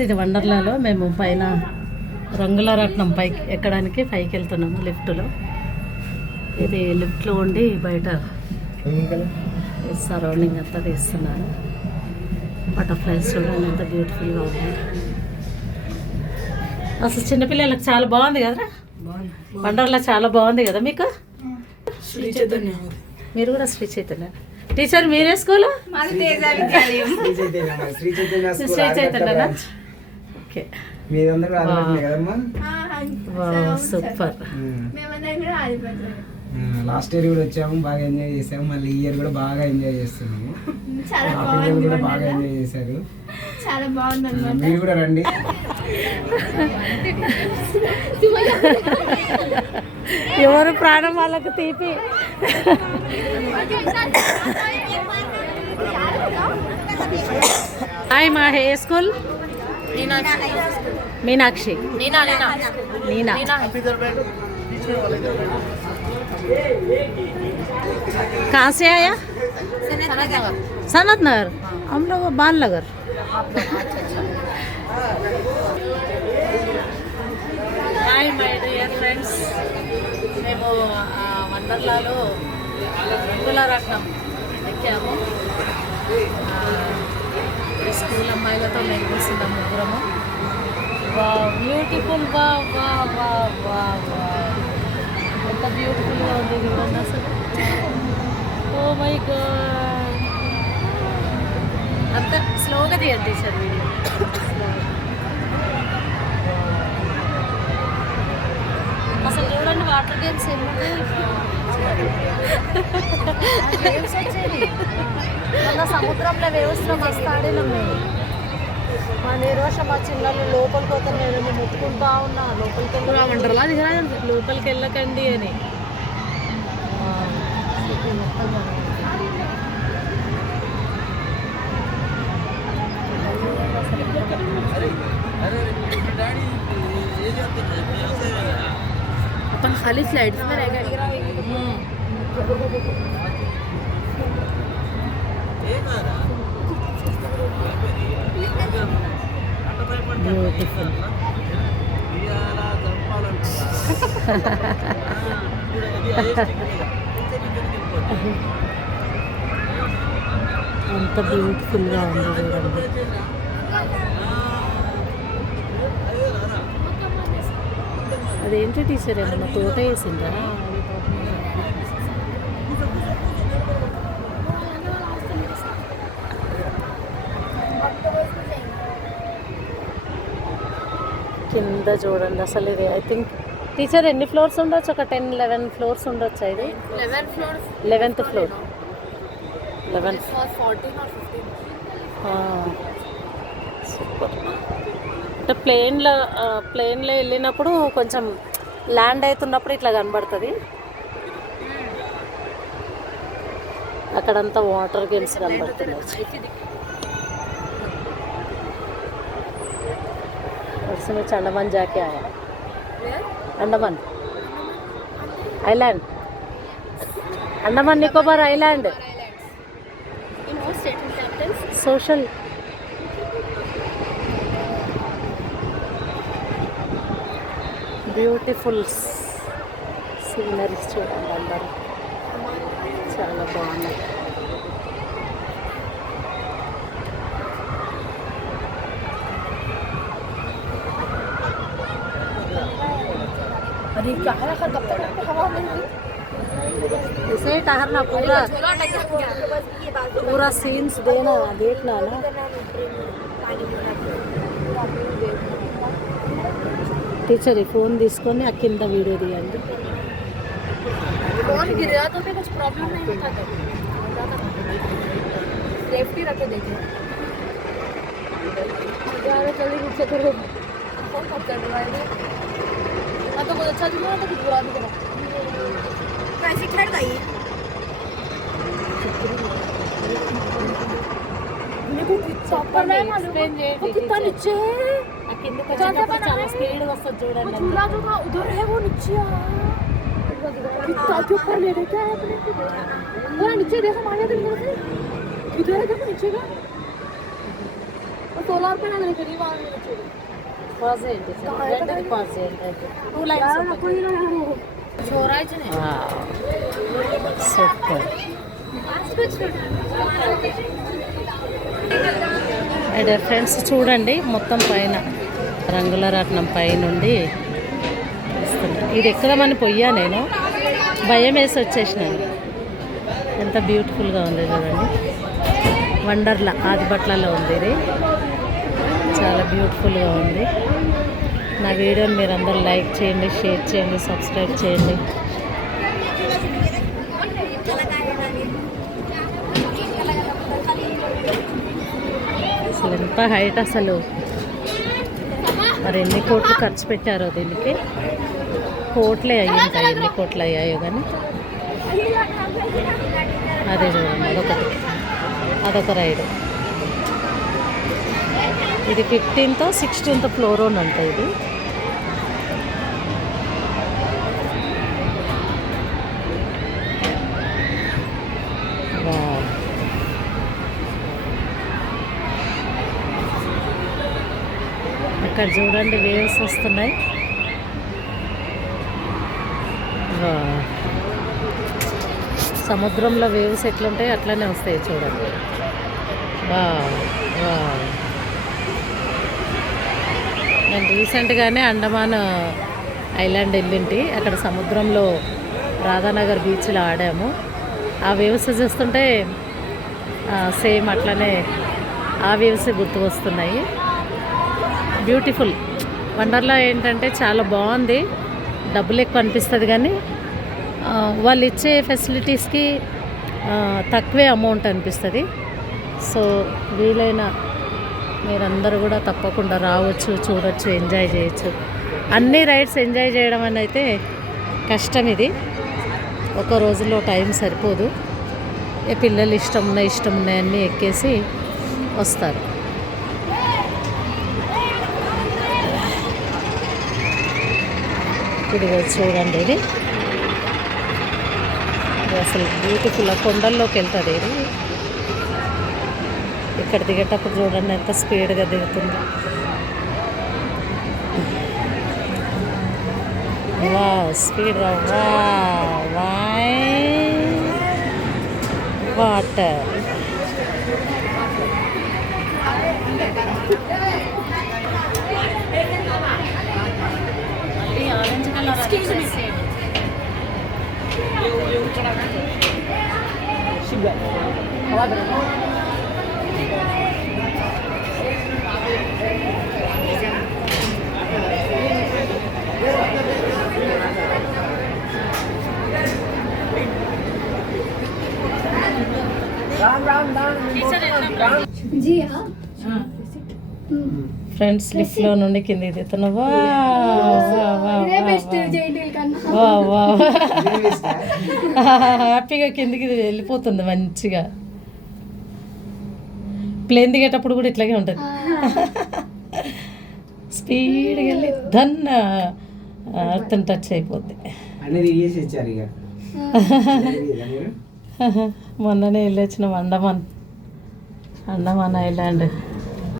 ఇది వండర్లాలో మేము పైన రంగుల రత్నం పైకి ఎక్కడానికి పైకి వెళ్తున్నాము లిఫ్ట్లో. ఇది లిఫ్ట్లో ఉండి బయట సరౌండింగ్ అంతా తీస్తున్నారు. బటర్ఫ్లైస్ చూడండి ఎంత బ్యూటిఫుల్గా ఉంది. అసలు చిన్నపిల్లలకు చాలా బాగుంది కదా వండర్లా, చాలా బాగుంది కదా. మీకు శ్రీ చైతన్య, మీరు కూడా శ్రీ చైతన్య టీచర్, మీరే school? Shri Chaitanya. Okay, super. Last year కూడా వచ్చాము, బాగా ఎంజాయ్ చేసాము. మళ్ళీ ఈ ఇయర్ కూడా బాగా ఎంజాయ్ చేస్తున్నాము. పిల్లలు కూడా బాగా ఎంజాయ్ చేశారు. చాలా బాగుంది. మీరు కూడా రండి. ఎవరు ప్రాణం వాళ్ళకు తీపి. హాయ్, మా హే స్కూల్ मीनाक्षी नीना कहाँ से आया? सनत नगर. हम लोग बाल नगर. హాయ్ మై డియర్ ఫ్రెండ్స్, మేము వండర్లాలో రంగుల రత్నం ఎక్కాము. స్కూల్ అమ్మాయిలతో మేము కూర్చున్నాము ముగ్గురము. బ్యూటిఫుల్, వా వా వా వా వా, ఎంత బ్యూటిఫుల్గా ఉంది చూడండి అసలు. ఓ మై గాడ్, అంత స్లోగా తీయండి సార్ వీడియో. అసలు చూడండి వాటర్ గేమ్స్ ఏమున్నాయి. వేవ్స్ వచ్చేది మన సముద్రంలో వేవ్స్లో మస్తు ఆడినాం మేము. మా నిర్వాసం మా చిన్నలు లోపలికి పోతే నేను ముట్టుకుంటా ఉన్నా, లోపలికి వెళ్ళకండి అని. अपन खाली स्लाइड्स में रह गए. బ్యూటిఫుల్. ఎంత బ్యూటిఫుల్గా ఉంది చూడండి. అదేంటి టీచర్, ఏమన్నా తోట వేసిందా? కింద చూడండి అసలు. ఇది ఐ థింక్ టీచర్ ఎన్ని ఫ్లోర్స్ ఉండొచ్చు? ఒక 10-11 ఫ్లోర్స్ ఉండొచ్చు. ఇది 11th ఫ్లోర్. 11th. సూపర్. అంటే ప్లేన్లో వెళ్ళినప్పుడు కొంచెం ల్యాండ్ అవుతున్నప్పుడు ఇట్లా కనబడుతుంది. అక్కడంతా వాటర్ గేమ్స్ కనబడుతున్నాయి. उसमें अंडमान जाके आया. Andaman island, Andaman Nicobar island. Social beautiful sceneries చూడండి, అందరూ చాలా బాగున్నాయి. इसे ठहरना, पूरा सीन्स देखना ना. టీచర్ ఈ ఫోన్ తీసుకొని ఆ కింద వీడియో తీయండి. फोन गिरा तो कुछ प्रॉब्लम नहीं होता था. सेफ्टी रखे देखिए. जल्दी नीचे करो. फोन कब करने वाले? हाँ तो बहुत अच्छा दिख रहा था, कुछ बुरा दिख रहा. कैसे खड़ गई? देखो कितना ऊपर है मालूम है, वो कितना नीचे है. చాలా స్పీడ్ వస్తుంది చూడండి. झूला जो था उधर है, वो नीचे कितना ऊपर ले रहे. क्या है अपने पूरा नीचे देखो, माने तो इधर है, देखो नीचे का. సోలార్ ప్యానల్ ఇక్కడ ఈ వాల్ మీద చూడు పాజ్ చేయండి రెండోది పాజ్ చేయండి టూ సూపర్. అయితే ఫ్రెండ్స్ చూడండి మొత్తం పైన రంగుల రాట్నం పైనుండి ఇస్తున్నా. ఇది ఎక్కుదామని పోయా నేను, భయం వేసి వచ్చేసినాను. ఎంత బ్యూటిఫుల్గా ఉంది చూడండి. వండర్లా ఆదిబట్లలో ఉంది ఇది, చాలా బ్యూటిఫుల్గా ఉంది. నా వీడియోని మీరు అందరూ లైక్ చేయండి, షేర్ చేయండి, సబ్స్క్రైబ్ చేయండి. అసలు ఎంత హైట్ అసలు, మరి ఎన్ని కోట్లు ఖర్చు పెట్టారో దీనికి. కోట్లే అయ్యింటాయి, ఎన్ని కోట్లు అయ్యాయో కానీ. అదే చూడండి అదొకటి, అదొక రైడ్. ఇది 15th 16th ఫ్లోర్ అంట ఇది. ఇక్కడ చూడండి వేవ్స్ వస్తున్నాయి. సముద్రంలో వేవ్స్ ఎట్లుంటాయి అట్లనే వస్తాయి చూడండి. నేను రీసెంట్గానే అండమాన్ ఐలాండ్ వెళ్ళింటి. అక్కడ సముద్రంలో రాధానగర్ బీచ్లో ఆడాము. ఆ వేవ్స్ చూస్తుంటే సేమ్ అట్లనే ఆ వేవ్స్ గుర్తు వస్తున్నాయి. బ్యూటిఫుల్. వండర్లా ఏంటంటే చాలా బాగుంది, డబ్బులు ఎక్కువ అనిపిస్తుంది కానీ వాళ్ళు ఇచ్చే ఫెసిలిటీస్కి తక్కువే అమౌంట్ అనిపిస్తుంది. సో వీలైన మీరందరూ కూడా తప్పకుండా రావచ్చు, చూడొచ్చు, ఎంజాయ్ చేయొచ్చు. అన్ని రైడ్స్ ఎంజాయ్ చేయడం అని అయితే కష్టం. ఇది ఒక రోజులో టైం సరిపోదు. పిల్లలు ఇష్టం ఉన్నాయి అన్నీ ఎక్కేసి వస్తారు. ఇది చూడండి, ఇది అసలు బ్యూటిఫుల్. కొండల్లోకి వెళ్తుంది ఇది. ఇక్కడ దిగేటప్పుడు చూడండి ఎంత స్పీడ్గా దిగుతుంది. వా స్పీడ్గా వాటర్. ఆరెంజ్ కలర్ ఫ్రెండ్స్ లిఫ్ట్లో నుండి కింద దిగుతున్నా. హ్యాపీగా కిందికి వెళ్ళిపోతుంది మంచిగా. ప్లేన్ దిగేటప్పుడు కూడా ఇట్లాగే ఉంటుంది. స్పీడ్గా వెళ్ళి దన్న అర్థం టచ్ అయిపోద్ది. మొన్ననే వెళ్ళొచ్చినాం అండమాన్ ఐలాండ్.